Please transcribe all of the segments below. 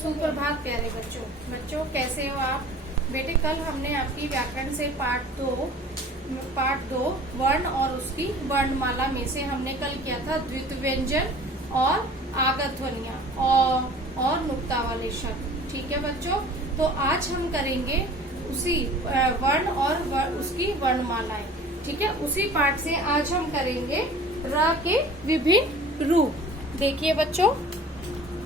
सुप्रभात प्यारे बच्चों। बच्चों कैसे हो आप? बेटे कल हमने आपकी व्याकरण से पार्ट दो वर्ण और उसकी वर्णमाला में से हमने कल किया था द्वित्व व्यंजन और आगत ध्वनियां और नुक्ता वाले शब्द। ठीक है बच्चों, तो आज हम करेंगे उसी वर्ण और उसकी वर्णमालाएं। ठीक है, उसी पाठ से आज हम करेंगे र के विभिन्न रूप। देखिए बच्चों,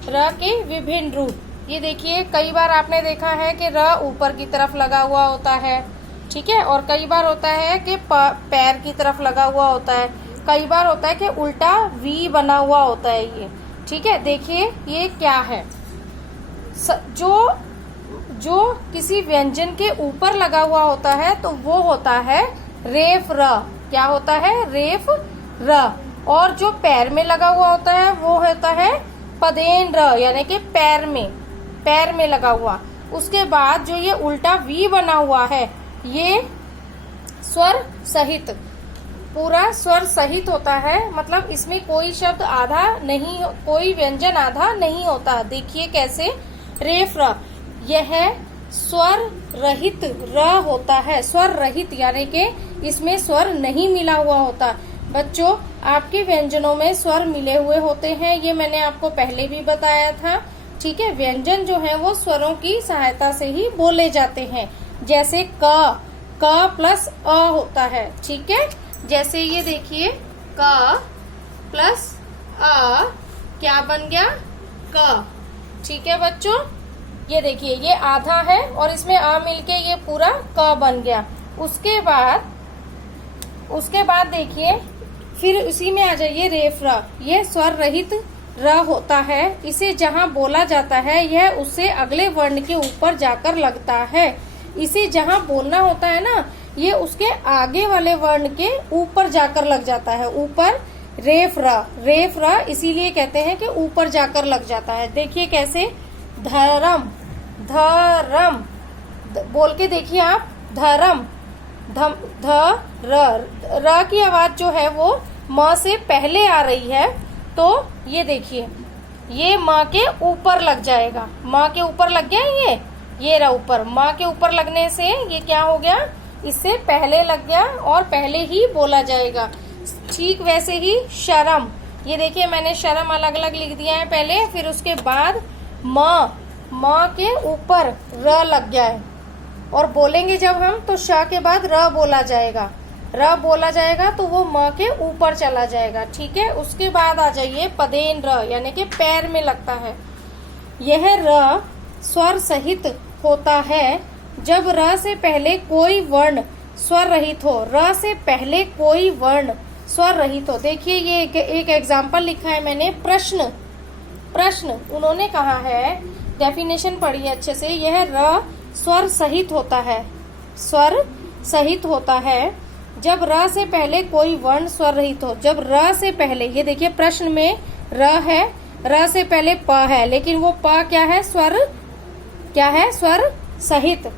र के विभिन्न रूप, ये देखिए कई बार आपने देखा है कि र ऊपर की तरफ लगा हुआ होता है, ठीक है, और कई बार होता है कि पैर की तरफ लगा हुआ होता है, कई बार होता है कि उल्टा वी बना हुआ होता है ये। ठीक है, देखिए ये क्या है, जो किसी व्यंजन के ऊपर लगा हुआ होता है तो वो होता है रेफ र। क्या होता है? रेफ र। और जो पैर में लगा हुआ होता है वो होता है पदेन र, यानी कि पैर में लगा हुआ। उसके बाद जो ये उल्टा वी बना हुआ है ये स्वर सहित, पूरा स्वर सहित होता है, मतलब इसमें कोई शब्द आधा नहीं, कोई व्यंजन आधा नहीं होता। देखिए कैसे, रेफ र, यह स्वर रहित र होता है। स्वर रहित यानी कि इसमें स्वर नहीं मिला हुआ होता। बच्चों आपके व्यंजनों में स्वर मिले हुए होते हैं, ये मैंने आपको पहले भी बताया था। ठीक है, व्यंजन जो है वो स्वरों की सहायता से ही बोले जाते हैं। जैसे क प्लस अ होता है। ठीक है, जैसे ये देखिए क प्लस अ क्या बन गया? क। ठीक है बच्चों, ये देखिए ये आधा है और इसमें अ मिलके ये पूरा क बन गया। उसके बाद देखिए फिर उसी में आ जाइए रेफ र। ये स्वर रहित र होता है, इसे जहाँ बोला जाता है यह उससे अगले वर्ण के ऊपर जाकर लगता है। इसे जहाँ बोलना होता है ना, ये उसके आगे वाले वर्ण के ऊपर जाकर लग जाता है। ऊपर रेफ र इसीलिए कहते हैं कि ऊपर जाकर लग जाता है। देखिए कैसे, धर्म बोल के देखिए आप, धर्म र की आवाज जो है वो म से पहले आ रही है, तो ये देखिए ये म के ऊपर लग जाएगा। म के ऊपर लग गया, ये रहा ऊपर। म के ऊपर लगने से ये क्या हो गया, इससे पहले लग गया और पहले ही बोला जाएगा। ठीक वैसे ही शर्म, ये देखिए मैंने शर्म अलग अलग लिख दिया है पहले, फिर उसके बाद म के ऊपर र लग गया है और बोलेंगे जब हम तो श के बाद र बोला जाएगा। र बोला जाएगा तो वो म के ऊपर चला जाएगा। ठीक है, उसके बाद आ जाइए पदेन र, यानी कि पैर में लगता है। यह र स्वर सहित होता है जब र से पहले कोई वर्ण स्वर रहित हो। र से पहले कोई वर्ण स्वर रहित हो। देखिए ये एक एग्जाम्पल लिखा है मैंने, प्रश्न उन्होंने कहा है, डेफिनेशन पढ़िए अच्छे से। यह र स्वर सहित होता है, स्वर सहित होता है जब र से पहले कोई वर्ण स्वर रहित हो। जब र से पहले, ये देखिए प्रश्न में र है, र से पहले प है, लेकिन वो प क्या है, स्वर क्या है, स्वर सहित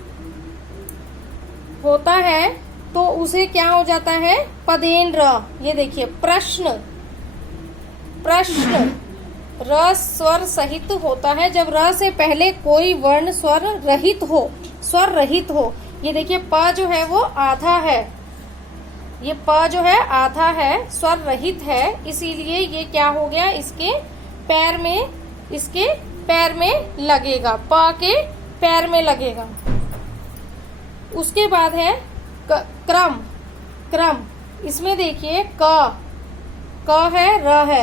होता है, तो उसे क्या हो जाता है, पदेन र। ये देखिए प्रश्न र स्वर सहित होता है जब र से पहले कोई वर्ण स्वर रहित हो। ये देखिए प जो है वो आधा है, ये प जो है आधा है, स्वर रहित है, इसीलिए ये क्या हो गया, इसके पैर में लगेगा, प के पैर में लगेगा। उसके बाद है क्रम, इसमें देखिए क है,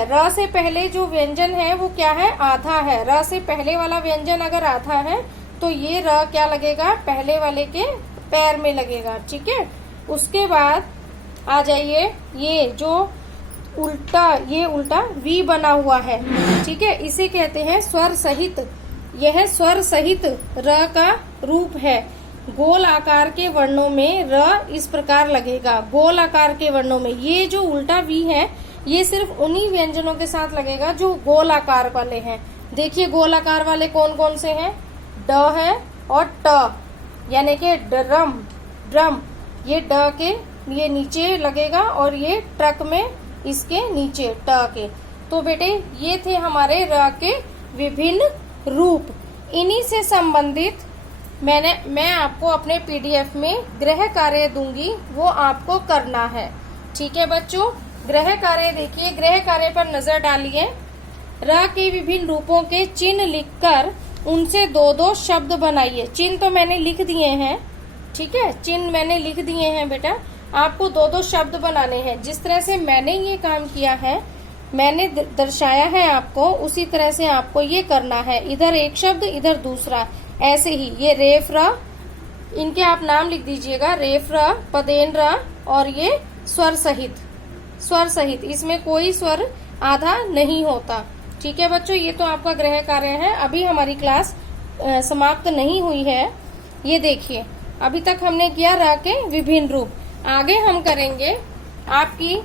र से पहले जो व्यंजन है वो क्या है, आधा है। र से पहले वाला व्यंजन अगर आधा है तो ये र क्या लगेगा, पहले वाले के पैर में लगेगा। ठीक है, उसके बाद आ जाइए ये जो उल्टा वी बना हुआ है। ठीक है, इसे कहते हैं स्वर सहित। यह स्वर सहित र का रूप है। गोल आकार के वर्णों में र इस प्रकार लगेगा। गोल आकार के वर्णों में ये जो उल्टा वी है ये सिर्फ उन्हीं व्यंजनों के साथ लगेगा जो गोल आकार वाले हैं। देखिए गोल आकार वाले कौन कौन से हैं, ड है और ट, यानी कि ड्रम, ये ड के ये नीचे लगेगा और ये ट्रक में इसके नीचे ट के। तो बेटे ये थे हमारे र के विभिन्न रूप। इन्हीं से संबंधित मैं आपको अपने पीडीएफ में गृह कार्य दूंगी, वो आपको करना है। ठीक है बच्चों, गृह कार्य देखिए, गृह कार्य पर नजर डालिए। र के विभिन्न रूपों के चिन्ह लिखकर उनसे 2-2 शब्द बनाइए। चिन्ह तो मैंने लिख दिए हैं, ठीक है, चिन्ह मैंने लिख दिए हैं बेटा। आपको 2-2 शब्द बनाने हैं। जिस तरह से मैंने ये काम किया है, मैंने दर्शाया है आपको, उसी तरह से आपको ये करना है। इधर एक शब्द, इधर दूसरा, ऐसे ही। ये रेफ र, इनके आप नाम लिख दीजिएगा, रेफ र, पदेन र, और ये स्वर सहित, स्वर सहित, इसमें कोई स्वर आधा नहीं होता। ठीक है बच्चों, ये तो आपका गृह कार्य है। अभी हमारी क्लास समाप्त नहीं हुई है। ये देखिए, अभी तक हमने किया र के विभिन्न रूप। आगे हम करेंगे आपकी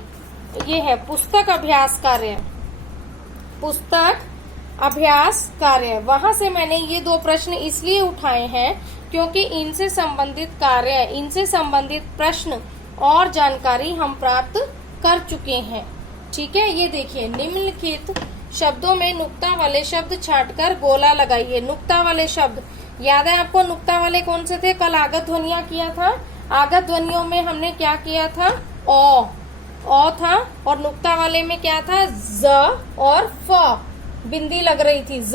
ये है पुस्तक अभ्यास कार्य। पुस्तक अभ्यास कार्य, वहां से मैंने ये 2 प्रश्न इसलिए उठाए हैं क्योंकि इनसे संबंधित कार्य, इनसे संबंधित प्रश्न और जानकारी हम प्राप्त कर चुके हैं। ठीक है, ये देखिए, निम्नलिखित शब्दों में नुक्ता वाले शब्द छांटकर गोला लगाइए। नुक्ता वाले शब्द याद है आपको? नुक्ता वाले कौन से थे? कल आगत ध्वनियां किया था। आगत ध्वनियों में हमने क्या किया था? ओ था, और नुक्ता वाले में क्या था? ज और फ, बिंदी लग रही थी ज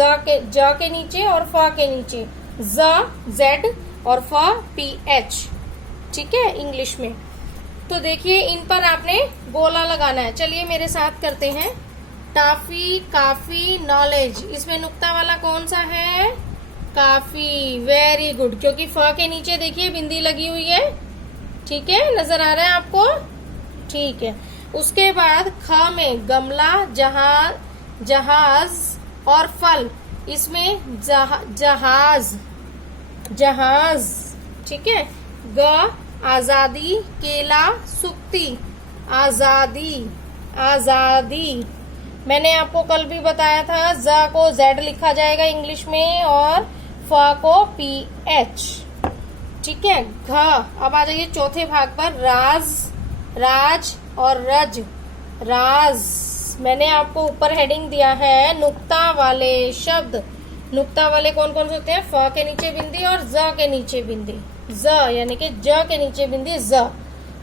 के नीचे और फ के नीचे, जेड और फ PH। ठीक है, इंग्लिश में। तो देखिए, इन पर आपने गोला लगाना है। चलिए मेरे साथ करते हैं। टाफी, काफी, नॉलेज, इसमें नुक्ता वाला कौन सा है? काफी। वेरी गुड, क्योंकि फ के नीचे देखिए बिंदी लगी हुई है। ठीक है, नजर आ रहा है आपको? ठीक है। उसके बाद ख में गमला, जहाज और फल, इसमें जहाज, ठीक है। ग आजादी, केला, सुक्ति, आजादी। मैंने आपको कल भी बताया था, ज को Z लिखा जाएगा इंग्लिश में और फ को PH। ठीक है। घ, अब आ जाइए चौथे भाग पर। राज और रज, राज। मैंने आपको ऊपर हेडिंग दिया है नुक्ता वाले शब्द। नुक्ता वाले कौन कौन से होते हैं? फ के नीचे बिंदी और ज के नीचे बिंदी, ज यानी कि ज के नीचे बिंदी ज,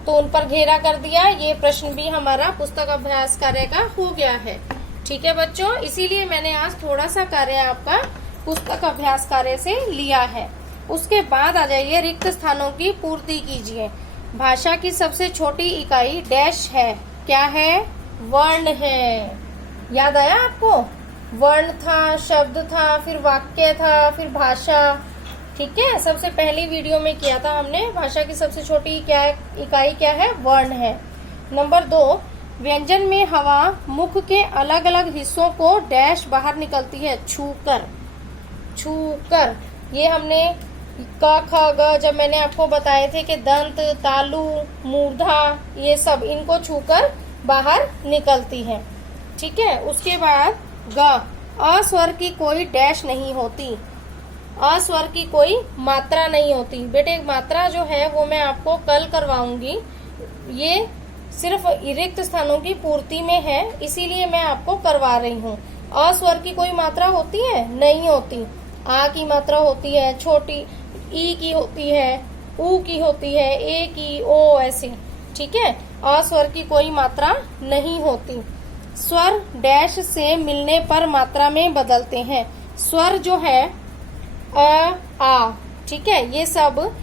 तो उन पर घेरा कर दिया। ये प्रश्न भी हमारा पुस्तक अभ्यास कार्य का हो गया है। ठीक है बच्चों, इसीलिए मैंने आज थोड़ा सा कार्य आपका पुस्तक अभ्यास कार्य से लिया है। उसके बाद आ जाइए, रिक्त स्थानों की पूर्ति कीजिए। भाषा की सबसे छोटी इकाई डैश है। क्या है? वर्ण है। याद आया आपको? वर्ण था, शब्द था, फिर वाक्य था, फिर भाषा। ठीक है, सबसे पहली वीडियो में किया था हमने। भाषा की सबसे छोटी इकाई क्या है? वर्ण है। नंबर 2, व्यंजन में हवा मुख के अलग अलग हिस्सों को डैश बाहर निकलती है, छूकर। ये हमने क, ख, ग जब मैंने आपको बताए थे कि दंत, तालु, मूर्धा, ये सब इनको छूकर बाहर निकलती है। ठीक है। उसके बाद ग, अस्वर की कोई डैश नहीं होती। अस्वर की कोई मात्रा नहीं होती। बेटे मात्रा जो है वो मैं आपको कल करवाऊंगी। ये सिर्फ रिक्त स्थानों की पूर्ति में है, इसीलिए मैं आपको करवा रही हूँ। अस्वर की कोई मात्रा होती है? नहीं होती। आ की मात्रा होती है छोटी, ई की होती है, ऊ की होती है, ए की, ओ, ऐसे। ठीक है, अस्वर की कोई मात्रा नहीं होती। स्वर डैश से मिलने पर मात्रा में बदलते हैं। स्वर जो है अ, आ, ठीक है, ये सब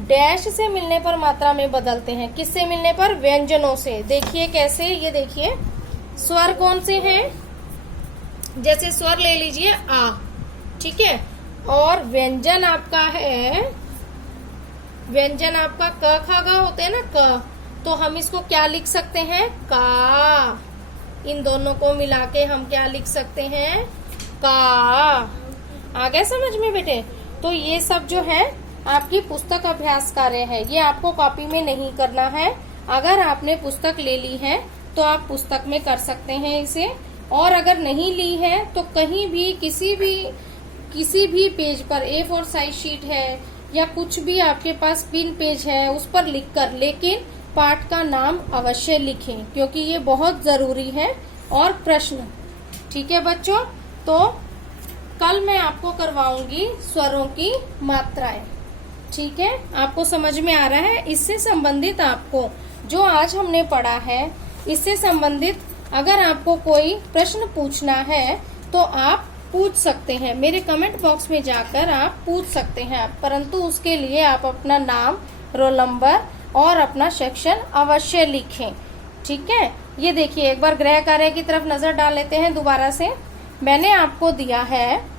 डैश से मिलने पर मात्रा में बदलते हैं। किससे मिलने पर? व्यंजनों से। देखिए कैसे, ये देखिए स्वर कौन से हैं? जैसे स्वर ले लीजिए आ, ठीक है, और व्यंजन आपका है, व्यंजन आपका क, ख, ग होते हैं ना, क, तो हम इसको क्या लिख सकते हैं? का। इन दोनों को मिला के हम क्या लिख सकते हैं? का। आ गया समझ में बेटे? तो ये सब जो है आपकी पुस्तक अभ्यास कार्य है, ये आपको कॉपी में नहीं करना है। अगर आपने पुस्तक ले ली है तो आप पुस्तक में कर सकते हैं इसे, और अगर नहीं ली है तो कहीं भी किसी भी पेज पर A4 साइज शीट है या कुछ भी आपके पास पिन पेज है उस पर लिखकर, लेकिन पाठ का नाम अवश्य लिखें क्योंकि ये बहुत जरूरी है, और प्रश्न। ठीक है बच्चों, तो कल मैं आपको करवाऊंगी स्वरों की मात्राएं। ठीक है, आपको समझ में आ रहा है? इससे संबंधित आपको जो आज हमने पढ़ा है, इससे संबंधित अगर आपको कोई प्रश्न पूछना है तो आप पूछ सकते हैं, मेरे कमेंट बॉक्स में जाकर आप पूछ सकते हैं। परंतु उसके लिए आप अपना नाम, रोल नंबर और अपना सेक्शन अवश्य लिखें। ठीक है, ये देखिए, एक बार गृह कार्य की तरफ नजर डाल लेते हैं दोबारा से। मैंने आपको दिया है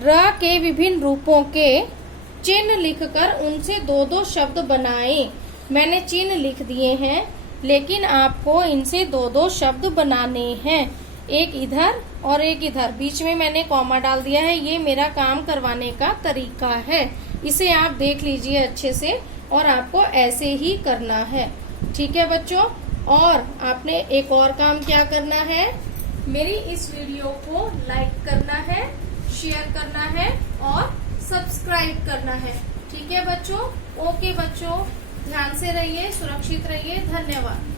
र के विभिन्न रूपों के चिन्ह लिखकर उनसे 2-2 शब्द बनाएं। मैंने चिन्ह लिख दिए हैं, लेकिन आपको इनसे 2-2 शब्द बनाने हैं, एक इधर और एक इधर। बीच में मैंने कॉमा डाल दिया है। ये मेरा काम करवाने का तरीका है, इसे आप देख लीजिए अच्छे से, और आपको ऐसे ही करना है। ठीक है बच्चों, और आपने एक और काम क्या करना है, मेरी इस वीडियो को लाइक करना है, शेयर करना है और सब्सक्राइब करना है। ठीक है बच्चों, ओके बच्चों, ध्यान से रहिए, सुरक्षित रहिए, धन्यवाद।